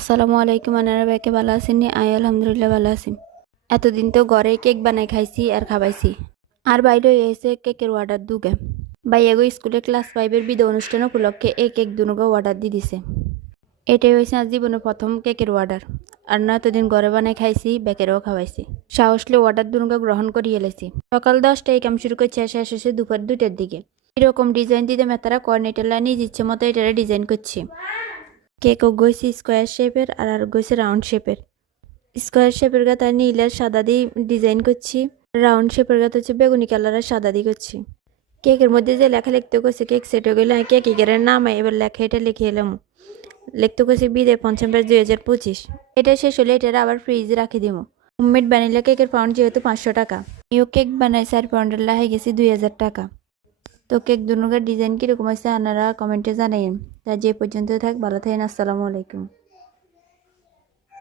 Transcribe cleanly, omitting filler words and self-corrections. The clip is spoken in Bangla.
আসসালামু আলাইকুম আনারা ব্যাকে ভালো আছেন নি? আই আলহামদুলিল্লাহ ভালো আছি। এতদিন তো ঘরে কেক বানাই খাইছি আর খাবাইছি। আর বাইরে এসে কেকের অর্ডার দুগে। ভাইয়াগো স্কুলে ক্লাস 5-এর বিদায় অনুষ্ঠান উপলক্ষে এই কেক দুনুগো অর্ডার দি দিছে। এটাই হয়েছে আজ জীবনের প্রথম কেকের অর্ডার। আর না এতদিন ঘরে বানাই খাইছি, বেকেরও খাওয়াইছি। সাহসলে অর্ডার দুনুগো গ্রহণ করিয়ে এলেছি। সকাল 10টায় কাম শুরু করছে, শেষ হয়েছে দুপুর 2টার দিকে। এরকম ডিজাইন দিতে মেতারা কোঅর্ডিনেটর লাইনে ইচ্ছে মতো এটারে ডিজাইন করছি। কেক গইছে স্কোয়ার শেপের আর গইছে রাউন্ড শেপের। স্কোয়ার শেপের গাতে নীলের সাদা দিয়ে ডিজাইন করছি, রাউন্ড শেপের গাতে হচ্ছে বেগুনি কালারের সাদা দিয়ে করছি। কেকের মধ্যে যে লেখা লিখতে করছে কেক সেট হয়ে গেলে কেক এর নাম এবার লেখা এটা লিখে এলাম। লিখতে করছি বিদে 5 মার্চ 2025। এটা শেষ হলে এটা আবার ফ্রিজে রাখি দিব। হোমমেড ভ্যানিলা কেকের পাউন্ড যেহেতু 500 টাকা, ইও কেক বানাই 4 পাউন্ডের লাহে গেছি 2000 টাকা। তো কেক দুনুকার ডিজাইন কিরকম আছে আপনারা কমেন্টে জানাইন। তা যে পর্যন্ত থাক ভালো থাকেন। আসসালামু আলাইকুম।